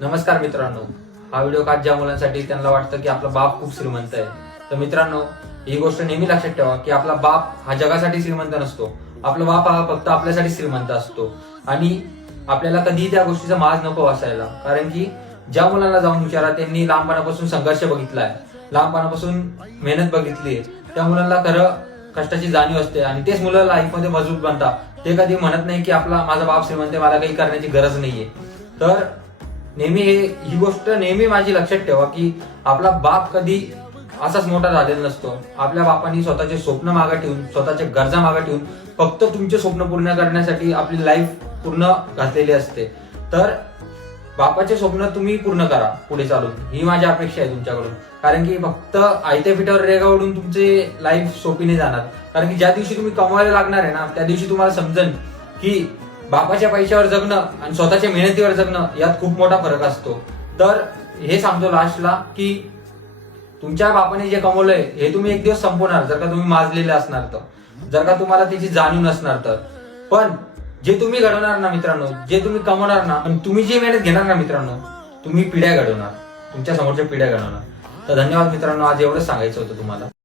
नमस्कार मित्रांनो, हा व्हिडिओ खास ज्या मुलांसाठी त्यांना वाटतं की आपला बाप खूप श्रीमंत आहे. तर मित्रांनो, ही गोष्ट नेहमी लक्षात ठेवा की आपला बाप हा जगासाठी श्रीमंत नसतो. आपला बाप हा फक्त आपल्यासाठी श्रीमंत असतो. आणि आपल्याला कधीही त्या गोष्टीचा माज नको असायला. कारण की ज्या मुलांना जाऊन विचारा, त्यांनी लहानपणापासून संघर्ष बघितलाय, लहानपणापासून मेहनत बघितली, त्या मुलांना खरं कष्टाची जाणीव असते. आणि तेच मुलं लाईफमध्ये मजबूत बनतात. ते कधी म्हणत नाही की माझा बाप श्रीमंत आहे, मला काही करण्याची गरज नाहीये. तर नेहमी ही गोष्ट नेहमी माझी लक्षात ठेवा की आपला बाप कधी असाच मोठा झालेला नसतो. आपल्या बापांनी स्वतःचे स्वप्न मागे ठेवून, स्वतःच्या गरजा मागे ठेवून फक्त तुमचे स्वप्न पूर्ण करण्यासाठी आपली लाईफ पूर्ण घातलेली असते. तर बापाचे स्वप्न तुम्ही पूर्ण करा पुढे चालून, ही माझी अपेक्षा आहे तुमच्याकडून. कारण की फक्त आयत्या पिठावर रेगा ओढून तुमचे लाईफ सोपी नाही जाणार. कारण की ज्या दिवशी तुम्ही कमवायला लागणार आहे ना, त्या दिवशी तुम्हाला समजेल की बापाच्या पैशावर जगणं आणि स्वतःच्या मेहनतीवर जगणं यात खूप मोठा फरक असतो. तर हे सांगतो लास्टला की तुमच्या बापाने जे कमवलंय हे तुम्ही एक दिवस संपवणार, जर का तुम्ही माजलेले असणार तर, जर का तुम्हाला त्याची जाणीव नसणार तर. पण जे तुम्ही घडवणार ना मित्रांनो, जे तुम्ही कमवणार ना, आणि तुम्ही जी मेहनत घेणार ना मित्रांनो, तुम्ही पिढ्या घडवणार, तुमच्या समोरच्या पिढ्या घडवणार. तर धन्यवाद मित्रांनो, आज एवढंच सांगायचं होतं तुम्हाला.